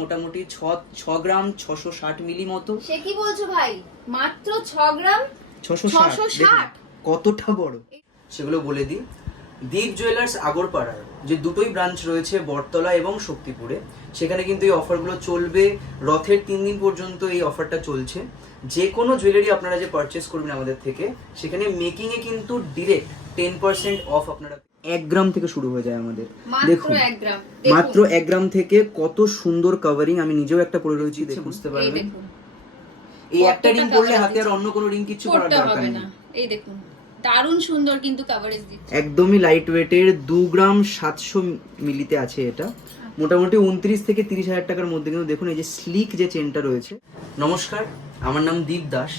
মোটামুটি 6 গ্রাম 660 মিলি মতো। সে কি বলছো ভাই, মাত্র 6 গ্রাম 660? কতটা বড় সেগুলো বলে দিই। দীপ জুয়েলার্স আগরপাড়ার যে দুটোই ব্রাঞ্চ রয়েছে, বটতলা এবং শক্তিপুরে, সেখানে কিন্তু এই অফারগুলো চলবে। রথের 3 দিন পর্যন্ত এই অফারটা চলছে। যে কোনো জুয়েলারি আপনারা যে পারচেস করবেন আমাদের থেকে, সেখানে মেকিং এ কিন্তু ডিরেক্ট 10% অফ আপনারা 1 গ্রাম থেকে শুরু হয়ে যায় আমাদের। দেখুন মাত্র 1 গ্রাম থেকে কত সুন্দর কভারিং। আমি নিজেও একটা পরে রয়েছি, দেখে বুঝতে পারবেন। এই একটা রিং পরলে হাতে আর অন্য কোনো রিং কিছু করার দরকার নেই। এই দেখুন দারুণ সুন্দর কিন্তু কভারেজ দিচ্ছে, একদমই লাইট ওয়েটের। 2 গ্রাম 700 মিলিতে আছে এটা। মোটামুটি 29 থেকে 30 হাজার টাকার মধ্যে। কিন্তু দেখুন এই যে স্লিক যে চেনটা রয়েছে। নমস্কার, আমার নাম দীপ দাস,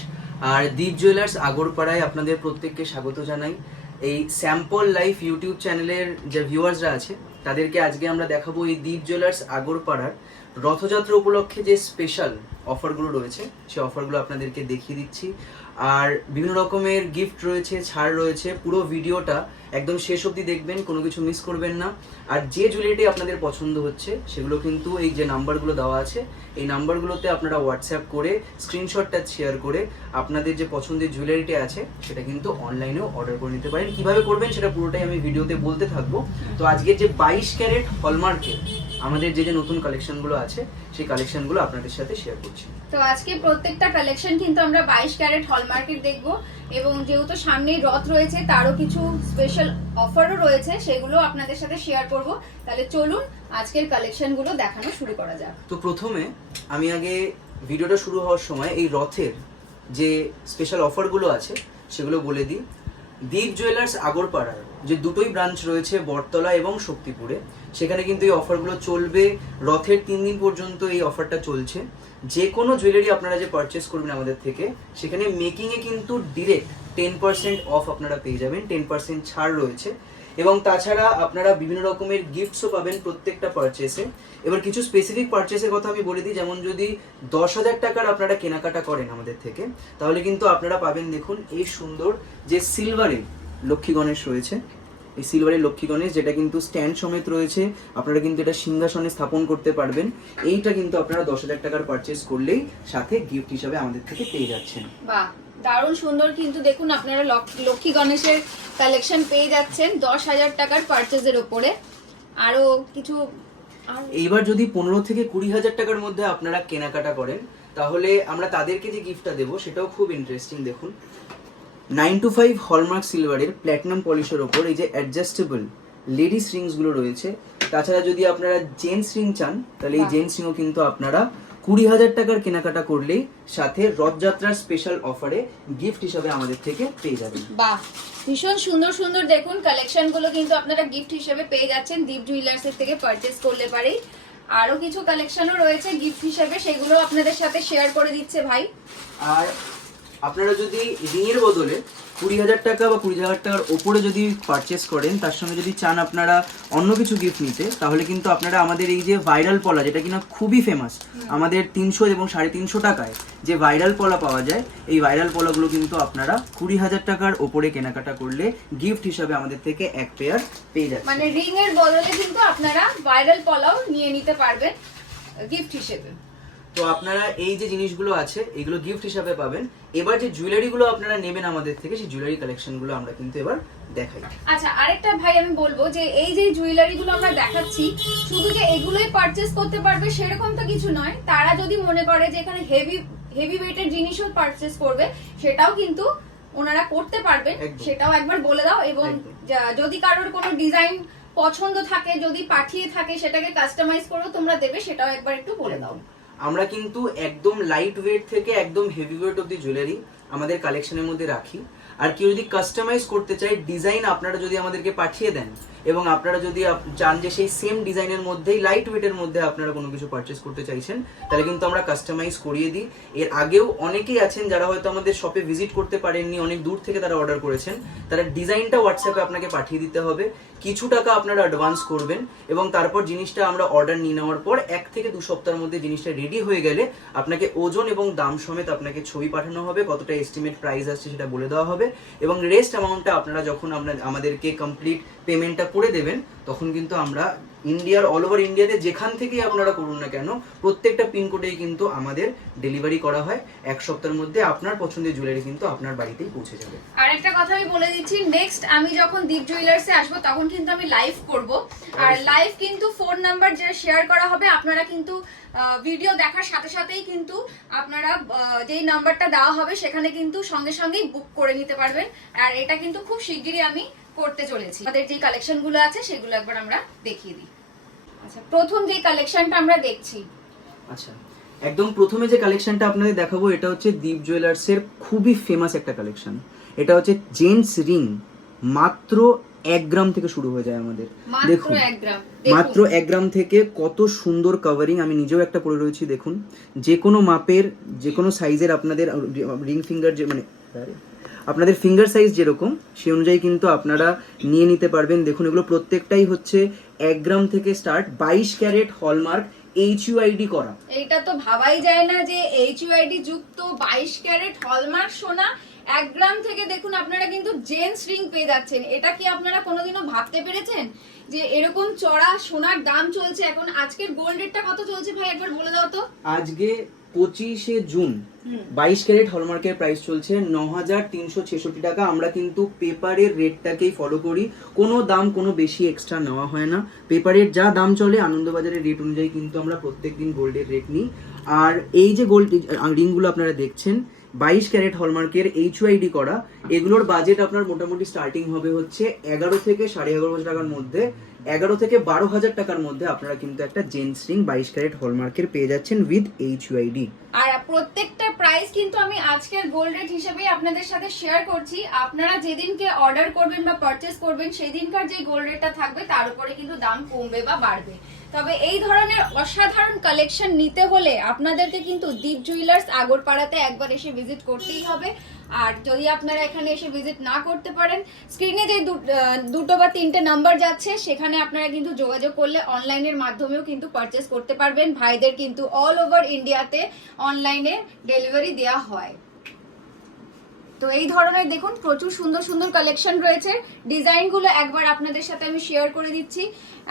আর দীপ জুয়েলার্স আগরপাড়ায় আপনাদের প্রত্যেককে স্বাগত জানাই। এই স্যাম্পল লাইফ ইউটিউব চ্যানেলের যে ভিউয়ার্সরা আছে, তাদেরকে আজকে আমরা দেখাবো এই দীপ জুয়েলার্স আগরপাড়ার রথযাত্রা উপলক্ষে যে স্পেশাল অফারগুলো রয়েছে, সেই অফারগুলো আপনাদেরকে দেখিয়ে দিচ্ছি। আর বিভিন্ন রকমের গিফট রয়েছে, ছাড় রয়েছে। পুরো ভিডিওটা একদম শেষ অবধি দেখবেন, কোনো কিছু মিস করবেন না। আর যে জুয়েলারিটি আপনাদের পছন্দ হচ্ছে, সেগুলো কিন্তু এই যে নাম্বারগুলো দেওয়া আছে, এই নাম্বারগুলোতে আপনারা হোয়াটসঅ্যাপ করে স্ক্রিনশটটা শেয়ার করে আপনাদের যে পছন্দের জুয়েলারিটি আছে, সেটা কিন্তু অনলাইনেও অর্ডার করে নিতে পারেন। কিভাবে করবেন সেটা পুরোটাই আমি ভিডিওতে বলতে থাকবো। তো আজকের যে 22 ক্যারেট হলমার্কের আমাদের যে নতুন কালেকশনগুলো আছে, সেই কালেকশনগুলো আপনাদের সাথে শেয়ার করছি। তো আজকে প্রত্যেকটা কালেকশন কিন্তু আমরা 22 ক্যারেট হলমার্কের দেখব, এবং যেহেতু সামনেই রথ রয়েছে, তারও কিছু স্পেশাল অফারও রয়েছে, সেগুলো আপনাদের সাথে শেয়ার করব। তাহলে চলুন আজকের কালেকশনগুলো দেখানো শুরু করা যাক। তো প্রথমে আমি আগে ভিডিওটা শুরু হওয়ার সময় এই রথের যে স্পেশাল অফারগুলো আছে সেগুলো বলে দিই। দীপ জুয়েলার্স আগরপাড়ার যে দুটোই ব্রাঞ্চ রয়েছে, বটতলা এবং শক্তিপুরে, সেখানে কিন্তু এই অফারগুলো চলবে। রথের 3 দিন পর্যন্ত এই অফারটা চলছে। যে কোনো জুয়েলারি আপনারা যে পারচেস করবেন আমাদের থেকে, সেখানে মেকিং এ কিন্তু ডিরেক্ট 10% অফ আপনারা পেয়ে যাবেন, 10% ছাড় রয়েছে। এবং তাছাড়া আপনারা বিভিন্ন রকমের গিফটসও পাবেন প্রত্যেকটা পারচেসে। এবার কিছু স্পেসিফিক পারচেসের কথা আমি বলে দিই। যেমন যদি 10,000 টাকার আপনারা কেনাকাটা করেন আমাদের থেকে, তাহলে কিন্তু আপনারা পাবেন, দেখুন এই সুন্দর যে সিলভারের লক্ষ্মী গণেশ রয়েছে, এই সিলভারের লক্ষ্মী গণেশ, যেটা কিন্তু স্ট্যান্ড সমেত রয়েছে। আপনারা কিন্তু এটা সিংহাসনে স্থাপন করতে পারবেন। এইটা কিন্তু আপনারা 10,000 টাকার পারচেস করলেই সাথে গিফট হিসাবে আমাদের থেকে পেয়ে যাচ্ছেন। বাহ, দারুণ সুন্দর কিন্তু দেখুন আপনারা লক্ষ্মী গণেশের কালেকশন পেয়ে যাচ্ছেন 10,000 টাকার পারচেজের উপরে। আরো কিছু এইবার যদি 15 থেকে 20,000 টাকার মধ্যে আপনারা কেনাকাটা করেন, তাহলে আমরা তাদেরকে যে গিফটটা দেবো সেটাও খুব ইন্টারেস্টিং। দেখুন 925 হলমার্ক সিলভারের প্ল্যাটিনাম পলিশের ওপর এই যে অ্যাডজাস্টেবল লেডিস রিংসগুলো রয়েছে। তাছাড়া যদি আপনারা জেন্টস রিং চান, তাহলে এই জেন্টস রিংও কিন্তু আপনারা 20,000 টাকার কেনাকাটা করলেই সাথে রথযাত্রার স্পেশাল অফারে গিফট হিসাবে আমাদের থেকে পেয়ে যাবেন। বাহ, ভীষণ সুন্দর সুন্দর দেখুন কালেকশন গুলো কিন্তু আপনারা গিফট হিসেবে পেয়ে যাচ্ছেন দীপ জুয়েলার্স এর থেকে পারচেজ করলে পারেই। আরো কিছু কালেকশনও রয়েছে গিফট হিসেবে, সেগুলো আপনাদের সাথে শেয়ার করে দিচ্ছে ভাই। আর আপনারা যদি রিংয়ের বদলে 20,000 টাকা বা 20,000 টাকার ওপরে যদি পারচেস করেন, তার সঙ্গে যদি চান আপনারা অন্য কিছু গিফট নিতে, তাহলে কিন্তু আপনারা আমাদের এই যে ভাইরাল পলা, যেটা কিনা খুবই ফেমাস, আমাদের 300 এবং 350 টাকায় যে ভাইরাল পলা পাওয়া যায়, এই ভাইরাল পলাগুলো কিন্তু আপনারা 20,000 টাকার ওপরে কেনাকাটা করলে গিফট হিসাবে আমাদের থেকে এক পেয়ার পেয়ে যাচ্ছে। মানে রিং এর বদলে কিন্তু আপনারা ভাইরাল পলাও নিয়ে নিতে পারবেন গিফট হিসেবে। তো আপনারা এই যে জিনিসগুলো আছে, এগুলো গিফট হিসাবে পাবেন। এবার যে জুয়েলারিগুলো আপনারা নেবেন আমাদের থেকে, সেই জুয়েলারি কালেকশনগুলো আমরা কিন্তু এবার দেখাই। আচ্ছা, আরেকটা ভাই আমি বলবো যে এই যে জুয়েলারিগুলো আমরা দেখাচ্ছি, শুধু যে এগুলোই পারচেজ করতে পারবে সেরকম তো কিছু নয়। তারা যদি মনে করে যে এখানে হেভি ওয়েটের জিনিসও পারচেজ করবে, সেটাও কিন্তু ওনারা করতে পারবেন, সেটাও একবার বলে দাও। এবং যদি কারোর কোনো ডিজাইন পছন্দ থাকে, যদি পাঠিয়ে থাকে, সেটাকে কাস্টমাইজ করেও তোমরা দেবে, সেটাও একবার একটু বলে দাও। আমরা কিন্তু একদম লাইট ওয়েট থেকে একদম হেভি ওয়েট অব্দি জুয়েলারি আমাদের কালেকশনের মধ্যে রাখি। আর কেউ যদি কাস্টমাইজ করতে চায়, ডিজাইন আপনারা যদি আমাদেরকে পাঠিয়ে দেন, এবং আপনারা যদি চান যে সেই সেম ডিজাইনের মধ্যেই লাইট ওয়েটের মধ্যে আপনারা কোনো কিছু পারচেস করতে চাইছেন, তাহলে কিন্তু আমরা কাস্টমাইজ করিয়ে দিই। এর আগেও অনেকেই আছেন যারা হয়তো আমাদের শপে ভিজিট করতে পারেননি, অনেক দূর থেকে তারা অর্ডার করেছেন। তারা ডিজাইনটা হোয়াটসঅ্যাপে আপনাকে পাঠিয়ে দিতে হবে, কিছু টাকা আপনারা অ্যাডভান্স করবেন, এবং তারপর জিনিসটা আমরা অর্ডার নিয়ে নেওয়ার পর 1 থেকে 2 সপ্তাহের মধ্যে জিনিসটা রেডি হয়ে গেলে আপনাকে ওজন এবং দাম সমেত আপনাকে ছবি পাঠানো হবে, কতটা এস্টিমেট প্রাইস আসছে সেটা বলে দেওয়া হবে, এবং রেস্ট অ্যামাউন্টটা আপনারা যখন আমাদেরকে কমপ্লিট পেমেন্টটা করে দেবেন, তখন কিন্তু আমরা ইন্ডিয়ার অল ওভার ইন্ডিয়াতে যেখান থেকেই আপনারা করুন না কেন প্রত্যেকটা পিনকোডেই কিন্তু আমাদের ডেলিভারি করা হয়। 1 সপ্তাহের মধ্যে আপনার পছন্দের জুয়েলারি কিন্তু আপনার বাড়িতেই পৌঁছে যাবে। আর একটা কথা আমি বলে দিচ্ছি, নেক্সট আমি যখন দীপ জুয়েলার্সে আসবো তখন কিন্তু আমি লাইভ করব। আর লাইভ কিন্তু ফোন নাম্বার যেটা শেয়ার করা হবে, আপনারা কিন্তু ভিডিও দেখার সাথে সাথেই কিন্তু আপনারা যেই নাম্বারটা দেওয়া হবে সেখানে কিন্তু সঙ্গে সঙ্গেই বুক করে নিতে পারবেন। আর এটা কিন্তু খুব শিগগিরই আমি করতে চলেছি। আমাদের যে কালেকশন গুলো আছে সেগুলো একবার আমরা দেখিয়ে দিই। আচ্ছা, প্রথম যে কালেকশনটা আমরা দেখছি, আচ্ছা একদম প্রথমে যে কালেকশনটা আপনাদের দেখাবো এটা হচ্ছে দীপ জুয়েলার্সের খুবই ফেমাস একটা কালেকশন। এটা হচ্ছে জেন্টস রিং, মাত্র 1 গ্রাম থেকে শুরু হয়ে যায় আমাদের। দেখুন মাত্র 1 গ্রাম থেকে কত সুন্দর কভারিং, আমি নিজেও একটা পরে রয়েছি। দেখুন যে কোনো মাপের যে কোনো সাইজের আপনাদের রিং ফিঙ্গার যে মানে আপনাদের ফিঙ্গার সাইজ যেরকম সেই অনুযায়ী কিন্তু আপনারা নিয়ে নিতে পারবেন। দেখুন এগুলো প্রত্যেকটাই হচ্ছে 1 গ্রাম থেকে স্টার্ট, 22 ক্যারেট হলমার্ক HUID করা। এটা তো ভাবাই যায় না যে HUID যুক্ত 22 ক্যারেট হলমার্ক সোনা 1 গ্রাম থেকে দেখুন আপনারা কিন্তু জেন্টস রিং পেয়ে যাচ্ছেন। এটা কি আপনারা কোনোদিনও ভাবতে পেরেছেন যে এরকম চড়া সোনার দাম চলছে? এখন আজকের গোল্ড রেটটা কত চলছে ভাই একবার বলে দাও তো। আজকে 25শে জুন 22 ক্যারেট হলমার্কের প্রাইস চলছে 9366 টাকা। আমরা কিন্তু পেপারের রেটটাকেই ফলো করি, কোনো দাম কোনো বেশি এক্সট্রা নেওয়া হয় না। পেপারের যা দাম চলে আনন্দবাজারের রেট অনুযায়ী কিন্তু আমরা প্রত্যেকদিন গোল্ডের রেট নিই। আর এই যে গোল্ড রিংগুলো আপনারা দেখছেন 22 ক্যারেট হলমার্কের HUID করা, এগুলোর বাজেট আপনার মোটামুটি স্টার্টিং হবে হচ্ছে 11 থেকে 11.5 টাকার মধ্যে। 11 থেকে 12,000 টাকার মধ্যে আপনারা কিন্তু একটা জেন্টস রিং 22 ক্যারেট হলমার্কের পেয়ে যাচ্ছেন উইথ HUID। আর প্রত্যেকটা প্রাইস কিন্তু আমি আজকের গোল্ড রেট হিসেবে আপনাদের সাথে শেয়ার করছি। আপনারা যেদিনকে অর্ডার করবেন বা পারচেজ করবেন সেই দিনকার যে গোল্ড রেটটা থাকবে তার উপরে কিন্তু দাম কমবে বা বাড়বে। তবে এই ধরনের অসাধারণ কালেকশন নিতে হলে আপনাদেরকে কিন্তু দীপ জুয়েলার্স আগরপাড়াতে একবার এসে ভিজিট করতেই হবে। আর যদি আপনারা এখানে এসে ভিজিট না করতে পারেন, স্ক্রিনে যে দুটো বা তিনটে নাম্বার যাচ্ছে সেখানে আপনারা কিন্তু যোগাযোগ করলে অনলাইনের মাধ্যমেও কিন্তু পারচেজ করতে পারবেন। ভাইদের কিন্তু অল ওভার ইন্ডিয়াতে অনলাইনে ডেলিভারি দেওয়া হয়। তো এই ধরনের দেখুন প্রচুর সুন্দর সুন্দর কালেকশন রয়েছে। ডিজাইনগুলো একবার আপনাদের সাথে আমি শেয়ার করে দিচ্ছি।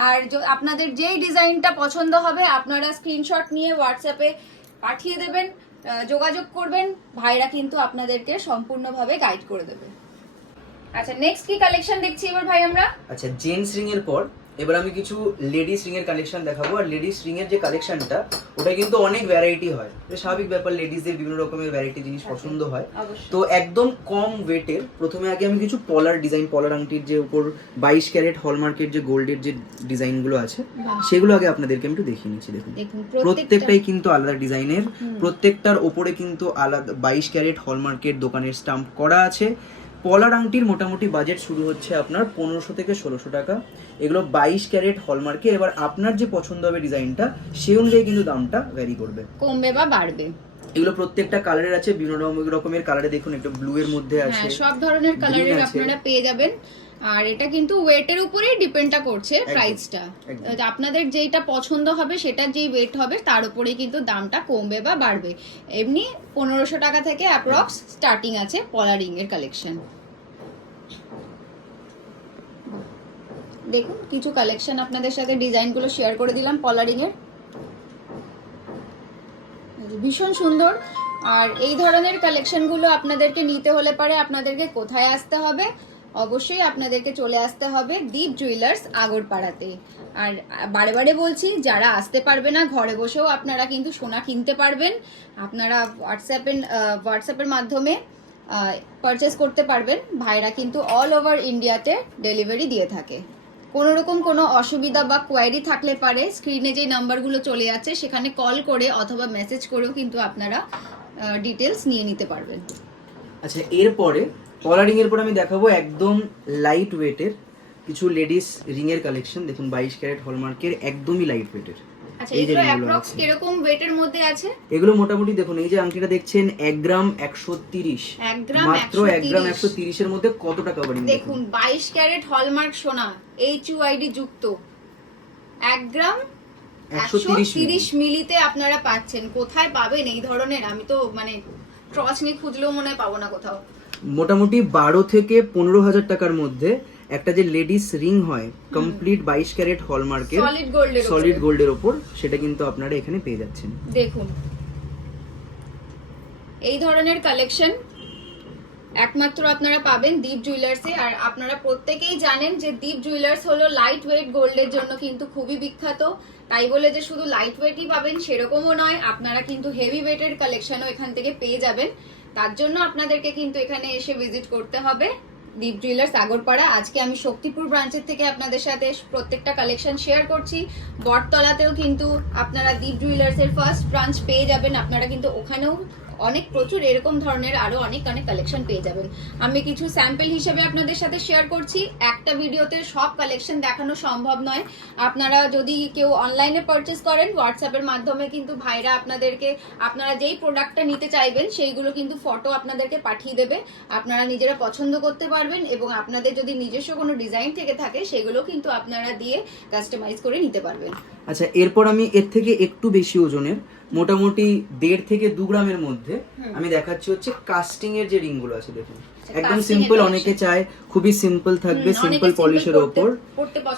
আর আপনাদের যেই ডিজাইনটা পছন্দ হবে আপনারা স্ক্রিনশট নিয়ে হোয়াটসঅ্যাপে পাঠিয়ে দেবেন, যোগাযোগ করবেন, ভাইরা কিন্তু আপনাদেরকে সম্পূর্ণভাবে গাইড করে দেবে। আচ্ছা, নেক্সট কি কালেকশন দেখছি এবার ভাই আমরা? আচ্ছা, জেন্টস রিং এর পর এবার আমি কিছু লেডিস রিং এর কালেকশন দেখাবো। আর লেডিস রিং এর যে কালেকশনটা ওটা কিন্তু অনেক ভ্যারাইটি হয়, এটা স্বাভাবিক ব্যাপার, লেডিসদের বিভিন্ন রকমের ভ্যারাইটি জিনিস পছন্দ হয়। তো একদম কম ওয়েটের প্রথমে আগে আমি কিছু পলার ডিজাইন, পলার আংটির যে উপর 22 ক্যারেট হলমার্কের যে গোল্ডের যে ডিজাইনগুলো আছে সেগুলো আগে আপনাদেরকে আমি একটু দেখিয়ে নিচ্ছি। দেখুন প্রত্যেকটাই কিন্তু আলাদা ডিজাইনের, প্রত্যেকটার ওপরে কিন্তু আলাদা 22 ক্যারেট হলমার্কের দোকানের স্টাম্প করা আছে। পলার আংটির মোটামুটি বাজেট শুরু হচ্ছে আপনার 1500 থেকে 1600 টাকা। এগুলো 22 ক্যারেট হলমার্কে। এবার আপনার যে পছন্দ হবে ডিজাইনটা সেই অনুযায়ী কিন্তু দামটা ভ্যারি করবে, কমবে বা বাড়বে। এগুলো প্রত্যেকটা কালারের আছে, বিভিন্ন রকমের কালারে। দেখুন একটা ব্লু এর মধ্যে আছে, সব ধরনের কালারের আপনারা পেয়ে যাবেন। আর এটা কিন্তু ওয়েটের উপরেই ডিপেন্ডটা করছে প্রাইসটা। আপনাদের যেটা পছন্দ হবে সেটার যেই ওয়েট হবে তার উপরেই কিন্তু দামটা কমবে বা বাড়বে। এমনি 1500 টাকা থেকে অ্যাপ্রক্স স্টার্টিং আছে পলা রিং এর কালেকশন। দেখুন কিছু কালেকশন আপনাদের সাথে ডিজাইনগুলো শেয়ার করে দিলাম পলা রিং এর, ভীষণ সুন্দর। আর এই ধরনের কালেকশনগুলো আপনাদেরকে নিতে হলে পারে আপনাদেরকে কোথায় আসতে হবে? অবশ্যই আপনাদেরকে চলে আসতে হবে দীপ জুয়েলার্স আগরপাড়াতে। আর বারে বারে বলছি, যারা আসতে পারবে না ঘরে বসেও আপনারা কিন্তু সোনা কিনতে পারবেন। আপনারা হোয়াটসঅ্যাপের মাধ্যমে পারচেস করতে পারবেন। ভাইরা কিন্তু অল ওভার ইন্ডিয়াতে ডেলিভারি দিয়ে থাকে। কোনো রকম কোনো অসুবিধা বা কোয়ারি থাকলে পারে স্ক্রিনে যে নাম্বারগুলো চলে যাচ্ছে সেখানে কল করে অথবা মেসেজ করেও কিন্তু আপনারা ডিটেলস নিয়ে নিতে পারবেন। আচ্ছা, এরপরে পলা রিং এর পর আমি দেখাবো একদম লাইট ওয়েটের কিছু লেডিস রিং এর কালেকশন। দেখুন 22 ক্যারেট হলমার্কের একদমই লাইট ওয়েটের। আচ্ছা, এগুলো অ্যাপ্রক্স কিরকম ওয়েটের মধ্যে আছে? এগুলো মোটামুটি দেখুন এই যে আংটিটা দেখছেন 1 গ্রাম 130, মাত্র 1 গ্রাম 130 এর মধ্যে কতটা কভারিং দেখুন। 22 ক্যারেট হলমার্ক সোনা HUID যুক্ত 1 গ্রাম 130 মিলিতে আপনারা পাচ্ছেন। কোথায় পাবেন এই ধরনের? আমি তো মানে ট্রচ নিয়ে খুঁজলেও মনে হয় পাবো না কোথাও। মোটামুটি 12 থেকে 15,000 টাকার মধ্যে একটা যে লেডিস রিং হয় কমপ্লিট 22 ক্যারেট হলমার্কের সলিড গোল্ডের ওপর, সেটা কিন্তু আপনারা এখানে পেয়ে যাচ্ছেন। দেখুন এই ধরনের কালেকশন একমাত্র আপনারা পাবেন দীপ জুয়েলার্সে। আর আপনারা প্রত্যেকেই জানেন যে দীপ জুয়েলার্স হলো লাইট ওয়েট গোল্ডের জন্য কিন্তু খুবই বিখ্যাত। তাই বলে যে শুধু লাইট ওয়েটই পাবেন সেরকমও নয়, আপনারা কিন্তু হেভি ওয়েটের কালেকশনও এখান থেকে পেয়ে যাবেন। তার জন্য আপনাদেরকে কিন্তু এখানে এসে ভিজিট করতে হবে দীপ জুয়েলার্স আগরপাড়া। আজকে আমি শক্তিপুর ব্রাঞ্চের থেকে আপনাদের সাথে প্রত্যেকটা কালেকশন শেয়ার করছি। বটতলাতেও কিন্তু আপনারা দীপ জুয়েলার্সের ফার্স্ট ব্রাঞ্চ পেয়ে যাবেন, আপনারা কিন্তু ওখানেও অনেক প্রচুর এরকম ধরনের আরো অনেক কালেকশন পেয়ে যাবেন। আমি কিছু স্যাম্পল হিসেবে আপনাদের সাথে শেয়ার করছি। একটা ভিডিওতে সব কালেকশন দেখানো সম্ভব নয়। আপনারা যদি কেউ অনলাইনে পারচেস করেন হোয়াটসঅ্যাপের মাধ্যমে কিন্তু ভাইরা আপনাদেরকে আপনারা যেই প্রোডাক্টটা নিতে চাইবেন সেইগুলো কিন্তু ফটো আপনাদেরকে পাঠিয়ে দেবে, আপনারা নিজেরা পছন্দ করতে পারবেন এবং আপনাদের যদি নিজস্ব কোনো ডিজাইন থেকে থাকে সেগুলো কিন্তু আপনারা দিয়ে কাস্টমাইজ করে নিতে পারবেন। আচ্ছা, এরপর আমি এর থেকে একটু বেশি ওজনের মোটামুটি 1.5 থেকে 2 গ্রামের মধ্যে আমি দেখাচ্ছি হচ্ছে কাস্টিং এর যে রিং গুলো আছে। দেখুন একদম সিম্পল, অনেকে চায় খুবই সিম্পল থাকবে, সিম্পল পলিশের ওপর।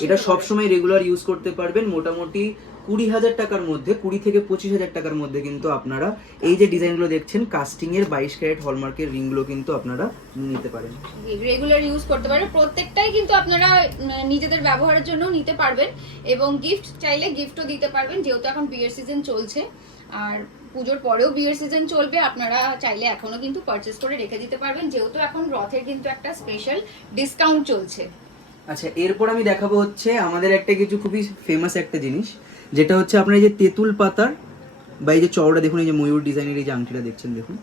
এটা সবসময় রেগুলার ইউজ করতে পারবেন। মোটামুটি 20,000 টাকার মধ্যে, 20 থেকে 25,000 টাকার মধ্যে কিন্তু আপনারা এই যে ডিজাইনগুলো দেখছেন কাস্টিং এর 22 ক্যারেট হলমার্কের রিংগুলো কিন্তু আপনারা নিতে পারেন, রেগুলার ইউজ করতে পারেন। প্রত্যেকটাই কিন্তু আপনারা নিজেদের ব্যবহারের জন্য নিতে পারবেন এবং গিফট চাইলে গিফটও দিতে পারবেন, যেহেতু এখন বিয়ের সিজন চলছে আর পুজোর পরেও বিয়ের সিজন চলবে। আপনারা চাইলে এখনো কিন্তু পারচেজ করে রেখে দিতে পারবেন, যেহেতু এখন রথের কিন্তু একটা স্পেশাল ডিসকাউন্ট চলছে। আচ্ছা, এরপর আমি দেখাবো হচ্ছে আমাদের একটা কিছু খুবই ফেমাস একটা জিনিস, যেটা হচ্ছে আপনার এই যে তেঁতুল পাতার বা এই যে চওড়া, দেখুন এই যে ময়ূর ডিজাইনের এই যে আংটিটা দেখছেন, দেখুন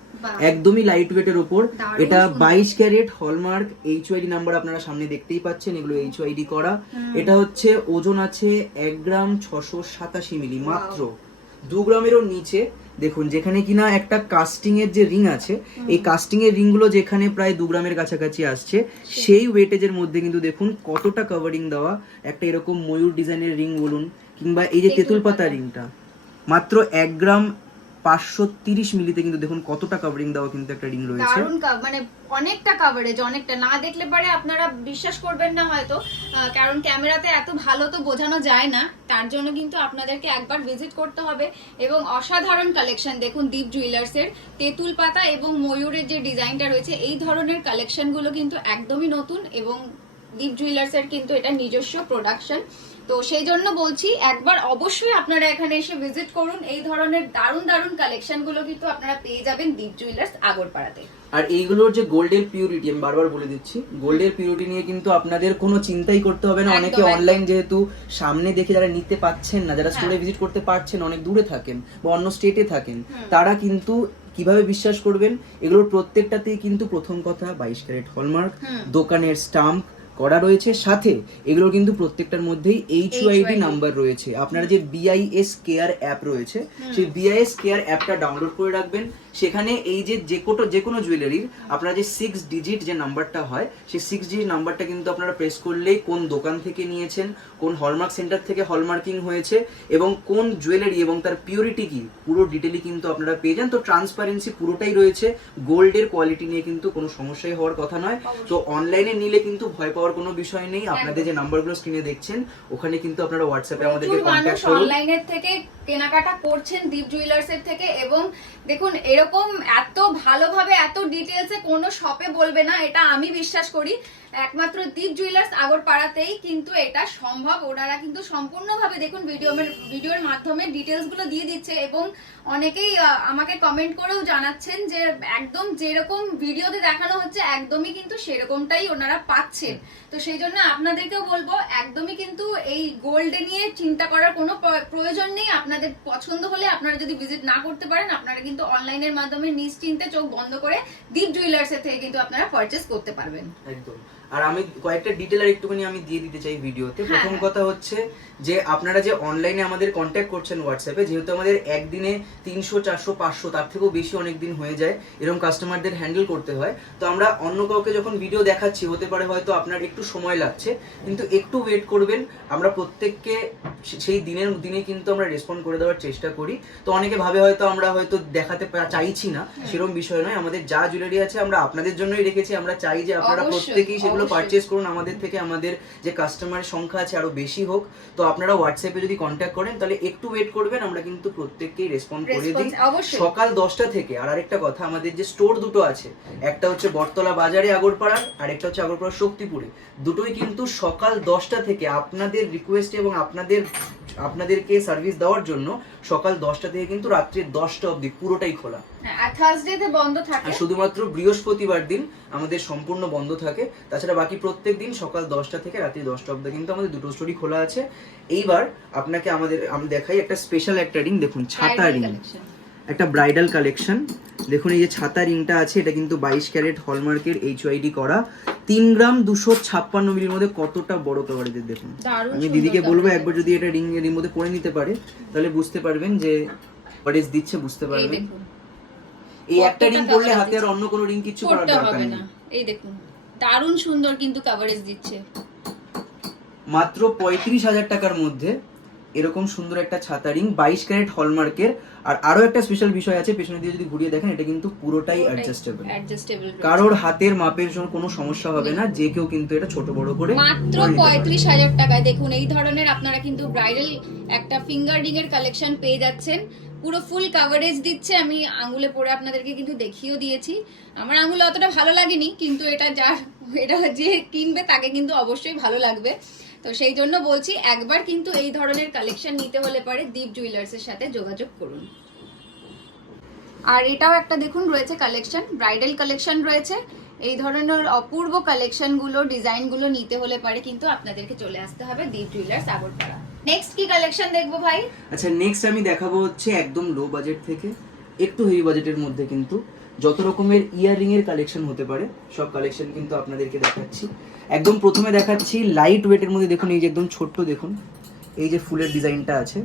একদমই লাইট ওয়েটের উপর। এটা 22 ক্যারেট হলমার্ক, HYD নাম্বার আপনারা সামনে দেখতেই পাচ্ছেন, এগুলো HYD করা। এটা হচ্ছে ওজন আছে 1 গ্রাম 687 মিলি, মাত্র 2 গ্রামেরও নিচে। দেখুন যেখানে কিনা একটা কাস্টিং এর যে রিং আছে, এই কাস্টিং এর রিং গুলো যেখানে প্রায় 2 গ্রামের কাছাকাছি আসছে, সেই ওয়েটেজের মধ্যে কিন্তু দেখুন কতটা কভারিং দেওয়া। একটা এরকম ময়ূর ডিজাইনের রিং বলুন, কিংবা এই যে তেঁতুল পাতা রিংটা মাত্র 1 গ্রাম 530 মিলিতে কিন্তু দেখুন কতটা কভারিং দেওয়া কিন্তু একটা রিং রয়েছে। দারুণ, মানে অনেকটা কভারেজ, অনেকটা। না দেখলে পরে আপনারা বিশ্বাস করবেন না হয়তো, কারণ ক্যামেরাতে এত ভালো তো বোঝানো যায় না। তার জন্য কিন্তু আপনাদেরকে একবার ভিজিট করতে হবে। এবং অসাধারণ কালেকশন দেখুন দীপ জুয়েলার্সের, তেঁতুল পাতা এবং ময়ূরের যে ডিজাইনটা রয়েছে, এই ধরনের কালেকশনগুলো কিন্তু একদমই নতুন এবং দীপ জুয়েলার্সের কিন্তু এটা নিজস্ব প্রোডাকশন। তো সেই জন্য বলছি একবার অবশ্যই আপনারা এখানে এসে ভিজিট করুন। এই ধরনের দারুণ দারুণ কালেকশন গুলো কিন্তু আপনারা পেয়ে যাবেন দীপ জুয়েলার্স আগরপাড়াতে। আর এইগুলোর যে গোল্ডের পিউরিটি, আমি বারবার বলে দিচ্ছি, গোল্ডের পিউরিটি নিয়ে কিন্তু আপনাদের কোনো চিন্তাই করতে হবে না। অনেকে অনলাইন যেহেতু সামনে দেখে যারা নিতে পাচ্ছেন না, যারা স্টোরে ভিজিট করতে পারছেন, অনেক দূরে থাকেন বা অন্য স্টেটে থাকেন, তারা কিন্তু কিভাবে বিশ্বাস করবেন? এগুলোর প্রত্যেকটাতেই কিন্তু প্রথম কথা 22 ক্যারেট হলমার্ক, দোকানের স্টাম্প করা রয়েছে, সাথে এগুলো কিন্তু প্রত্যেকটার মধ্যেই HYD নাম্বার রয়েছে। আপনারা যে BIS কেয়ার অ্যাপ রয়েছে, সেই BIS কেয়ার অ্যাপটা ডাউনলোড করে রাখবেন। সেখানে এই যে কোনো জুয়েলারির আপনারা যে 6 ডিজিট যে নাম্বারটা হয়, সেই 6 ডিজিট নাম্বারটা কিন্তু আপনারা প্রেস করলেই কোন দোকান থেকে নিয়েছেন, কোন হলমার্ক সেন্টার থেকে হলমার্কিং হয়েছে এবং কোন জুয়েলারি এবং তার পিউরিটি কি, পুরো ডিটেইলি কিন্তু আপনারা পেয়ে যান। তো ট্রান্সপারেন্সি পুরোটাই রয়েছে। গোল্ডের কোয়ালিটি নিয়ে কিন্তু কোনো সমস্যাই হওয়ার কথা নয়। তো অনলাইনে নিলে কিন্তু ভয় পাওয়ার কোনো বিষয় নেই। আপনাদের যে নাম্বারগুলো স্ক্রিনে দেখছেন, ওখানে কিন্তু আপনারা হোয়াটসঅ্যাপে আমাদেরকে কন্টাক্ট করুন। অনলাইনের থেকে কেনাকাটা করছেন দীপ জুয়েলার্সের থেকে, এবং দেখুন এরকম এত ভালোভাবে এত ডিটেলসে কোনো শপে বলবে না, এটা আমি বিশ্বাস করি। একমাত্র দীপ জুয়েলার্স আগরপাড়াতেই কিন্তু এটা সম্ভব। ওনারা কিন্তু সম্পূর্ণভাবে দেখুন ভিডিওর মাধ্যমে ডিটেলস গুলো দিয়ে দিচ্ছে এবং অনেকেই আমাকে কমেন্ট করেও জানাচ্ছেন যে একদম যেরকম ভিডিওতে দেখানো হচ্ছে একদমই কিন্তু সেরকমটাই ওনারা পাচ্ছেন। তো সেই জন্য আপনাদেরকেও বলবো একদমই কিন্তু এই গোল্ডে নিয়ে চিন্তা করার কোনো প্রয়োজন নেই। আপনাদের পছন্দ হলে আপনারা যদি ভিজিট না করতে পারেন, আপনারা কিন্তু অনলাইনের মাধ্যমে নিশ্চিন্তে চোখ বন্ধ করে দীপ জুয়েলার্সের থেকে কিন্তু আপনারা পারচেজ করতে পারবেন। একদম। আর আমি কয়েকটা ডিটেল আর একটুখানি আমি দিয়ে দিতে চাই ভিডিওতে। প্রথম কথা হচ্ছে যে আপনারা যে অনলাইনে আমাদের কন্ট্যাক্ট করছেন হোয়াটসঅ্যাপে, যেহেতু আমাদের একদিনে 300 400 500 তার থেকেও বেশি অনেক দিন হয়ে যায়, এরকম কাস্টমারদের হ্যান্ডেল করতে হয়। তো আমরা অন্য কাউকে যখন ভিডিও দেখাচ্ছি, হতে পারে হয়তো আপনার একটু সময় লাগছে, কিন্তু একটু ওয়েট করবেন। আমরা প্রত্যেককে সেই দিনে কিন্তু আমরা রেসপন্ড করে দেওয়ার চেষ্টা করি। তো অনেকে ভাবে হয়তো আমরা হয়তো দেখাতে চাইছি না, সেরকম বিষয় নয়। আমাদের যা জুয়েলারি আছে আমরা আপনাদের জন্যই রেখেছি। আমরা চাই যে আপনারা প্রত্যেকেই সেগুলো ভালো অবশ্যই। পারচেজ করুন আমাদের থেকে, আমাদের যে কাস্টমারের সংখ্যা আছে আরো বেশি হোক। তো আপনারা হোয়াটসঅ্যাপে যদি কন্ট্যাক্ট করেন তাহলে একটু ওয়েট করবেন, আমরা কিন্তু প্রত্যেককেই রেসপন্ড করে দিই অবশ্যই। সকাল 10টা থেকে। আর আরেকটা কথা, আমাদের যে স্টোর দুটো আছে, একটা হচ্ছে বটতলা বাজারে আগরপাড়ার, আর একটা হচ্ছে আগরপাড়া শক্তিপুরে, দুটোই কিন্তু সকাল 10টা থেকে আপনাদের রিকোয়েস্ট এবং আপনাদেরকে সার্ভিস দেওয়ার জন্য সকাল 10টা থেকে কিন্তু রাত্রি 10টা অবধি পুরোটাই খোলা। হ্যাঁ, আর থার্সডেতে বন্ধ থাকে। আর শুধুমাত্র বৃহস্পতিবার দিন আমাদের সম্পূর্ণ বন্ধ থাকে, তাছাড়া বাকি প্রত্যেক দিন সকাল 10টা থেকে রাত্রি 10টা অবধি কিন্তু আমাদের দুটো স্টোরই খোলা আছে। এইবার আপনাকে আমি দেখাই একটা স্পেশাল একটা রিং, দেখুন ছাতা রিং, একটা ব্রাইডাল কালেকশন। দেখুন এই যে ছাতা রিংটা আছে, এটা কিন্তু 22 ক্যারেট হলমার্কের HYD করা, 3 গ্রাম 256 মিলির মধ্যে কতটা বড় কভারেজের দেখুন। আমি দিদিকে বলবো একবার যদি এটা রিং এর মধ্যে পরে নিতে পারে তাহলে বুঝতে পারবেন যে কভারেজ দিচ্ছে, বুঝতে পারবেন। এই একটা রিং পরলে হাতে আর অন্য কোনো রিং কিছু করার দরকার নেই। এই দেখুন দারুণ সুন্দর কিন্তু কভারেজ দিচ্ছে। মাত্র 35,000 টাকার মধ্যে এরকম সুন্দর একটা ছাতা রিং 22 ক্যারেট হলমার্কের। আর আরো একটা স্পেশাল বিষয় আছে, পেছনে দিয়ে যদি ঘুরিয়ে দেখেন, এটা কিন্তু পুরোটাই অ্যাডজাস্টেবল, কারোর হাতের মাপের জন্য কোনো সমস্যা হবে না, যে কেউ কিন্তু এটা ছোট বড় করে মাত্র 35,000 টাকায়। দেখুন এই ধরনের আপনারা কিন্তু ব্রাইডাল একটা ফিঙ্গার রিং এর কালেকশন পেয়ে যাচ্ছেন, পুরো ফুল কভারেজ দিচ্ছে। আমি আঙ্গুলে পরে আপনাদেরকে কিন্তু দেখিয়েও দিয়েছি, আমার আঙ্গুলে অতটা ভালো লাগেনি, কিন্তু এটা যে কিনবে তাকে কিন্তু অবশ্যই ভালো লাগবে। তো সেই জন্য বলছি একবার কিন্তু এই ধরনের কালেকশন নিতে হলে পরে দীপ জুয়েলার্স এর সাথে যোগাযোগ করুন। আর এটাও একটা দেখুন রয়েছে কালেকশন, ব্রাইডাল কালেকশন রয়েছে। এই ধরনের অপূর্ব কালেকশন গুলো, ডিজাইন গুলো নিতে হলে পারে কিন্তু আপনাদেরকে চলে আসতে হবে দীপ জুয়েলার্স আগরপাড়া। নেক্সট কি কালেকশন দেখবো ভাই? আচ্ছা, নেক্সট আমি দেখাবো হচ্ছে একদম লো বাজেট থেকে একটু হেভি বাজেটের মধ্যে কিন্তু যত রকমের ইয়াররিং এর কালেকশন হতে পারে সব কালেকশন কিন্তু আপনাদেরকে দেখাচ্ছি। একদম প্রথমে দেখাচ্ছি লাইট ওয়েটের মধ্যে, দেখুন এই যে একদম ছোট্ট, দেখুন এই যে ফুলের ডিজাইনটা আছে,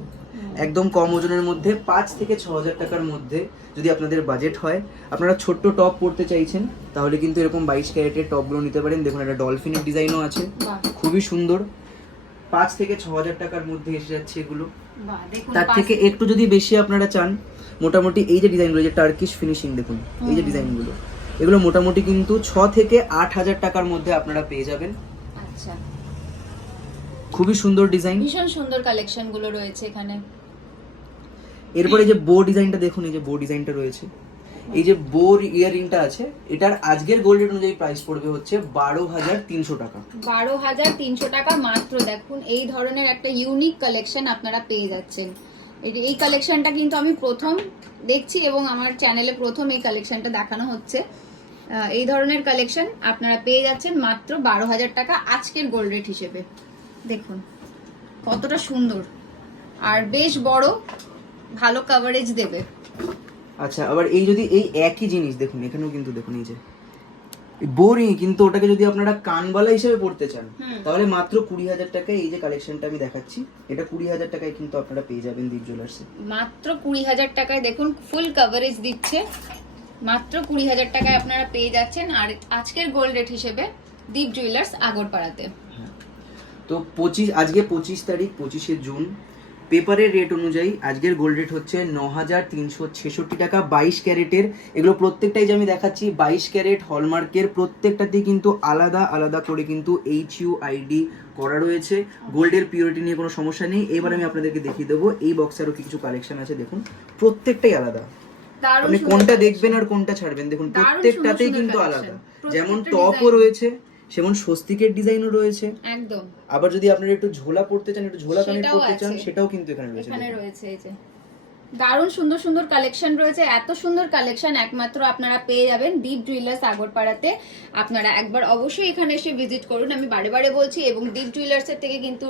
একদম কম ওজনের মধ্যে 5 থেকে 6,000 টাকার মধ্যে যদি আপনাদের বাজেট হয়, আপনারা ছোট্ট টপ পরতে চাইছেন তাহলে কিন্তু এরকম 22 ক্যারেটের টপগুলো নিতে পারেন। দেখুন একটা ডলফিনের ডিজাইনও আছে, খুবই সুন্দর, 5 থেকে 6,000 টাকার মধ্যে এসে যাচ্ছে এগুলো। তার থেকে একটু যদি বেশি আপনারা চান, মোটামুটি এই যে ডিজাইনগুলো, যে টার্কিশ ফিনিশিং, দেখুন এই যে ডিজাইনগুলো, এগুলো মোটামুটি কিন্তু 6 থেকে 8,000 টাকার মধ্যে আপনারা পেয়ে যাবেন। আচ্ছা, খুবই সুন্দর ডিজাইন, ভীষণ সুন্দর কালেকশন গুলো রয়েছে এখানে। এরপরে যে বো ডিজাইনটা দেখুন, এই যে বো ডিজাইনটা রয়েছে, এই যে বোর ইয়াররিংটা আছে, এটার আজকের গোল্ড রেট অনুযায়ী প্রাইস পড়বে হচ্ছে 12,300 টাকা। 12,300 টাকা মাত্র। দেখুন এই ধরনের একটা ইউনিক কালেকশন আপনারা পেয়ে যাচ্ছেন। এই কালেকশনটা কিন্তু আমি প্রথম দেখছি এবং আমার চ্যানেলে প্রথম এই কালেকশনটা দেখানো হচ্ছে। এই ধরনের কালেকশন আপনারা পেয়ে যাচ্ছেন মাত্র 12,000 টাকা আজকের গোল্ড রেট হিসেবে। দেখুন কতটা সুন্দর আর বেশ বড়, ভালো কভারেজ দেবে। আচ্ছা, আবার এই যদি এই একই জিনিস দেখুন, এখানেও কিন্তু দেখুন এই যে বোরিং, কিন্তু ওটাকে যদি আপনারা কানবালা হিসেবে পড়তে চান তাহলে মাত্র 20,000 টাকায় এই যে কালেকশনটা আমি দেখাচ্ছি, এটা 20,000 টাকায় কিন্তু আপনারা পেয়ে যাবেন দীপ জুয়েলার্সে। মাত্র 20,000 টাকায় দেখুন ফুল কভারেজ দিচ্ছে, মাত্র 20,000 টাকায় আপনারা পেয়ে যাচ্ছেন আর আজকের গোল্ড রেট হিসেবে দীপ জুয়েলার্স আগরপাড়াতে। তো আজকে 25 তারিখ, 25শে জুন, পেপারের রেট অনুযায়ী আজকের গোল্ড রেট হচ্ছে 9,366 টাকা 22 ক্যারেটের। এগুলো প্রত্যেকটাই যে আমি দেখাচ্ছি 22 ক্যারেট হলমার্কের, প্রত্যেকটাতেই কিন্তু আলাদা আলাদা করে কিন্তু HUID করা রয়েছে। গোল্ডের পিওরিটি নিয়ে কোনো সমস্যা নেই। এবার আমি আপনাদেরকে দেখিয়ে দেবো এই বক্সে আরও কিছু কালেকশন আছে, দেখুন প্রত্যেকটাই আলাদা, আপনি কোনটা দেখবেন আর কোনটা ছাড়বেন, দেখুন প্রত্যেকটাতেই কিন্তু আলাদা। যেমন টপও রয়েছে, যেমন স্বস্তিকের ডিজাইনও রয়েছে একদম। আবার যদি আপনারা একটু ঝোলা পড়তে চান, একটু ঝোলা কানেক্ট করতে চান, সেটাও কিন্তু এখানে রয়েছে। এই যে দারুণ সুন্দর সুন্দর কালেকশন রয়েছে। এত সুন্দর কালেকশন একমাত্র আপনারা পেয়ে যাবেন দীপ জুয়েলার্স আগরপাড়াতে। আপনারা একবার অবশ্যই এখানে এসে ভিজিট করুন, আমি বারে বারে বলছি। এবং দীপ জুয়েলার্স এর থেকে কিন্তু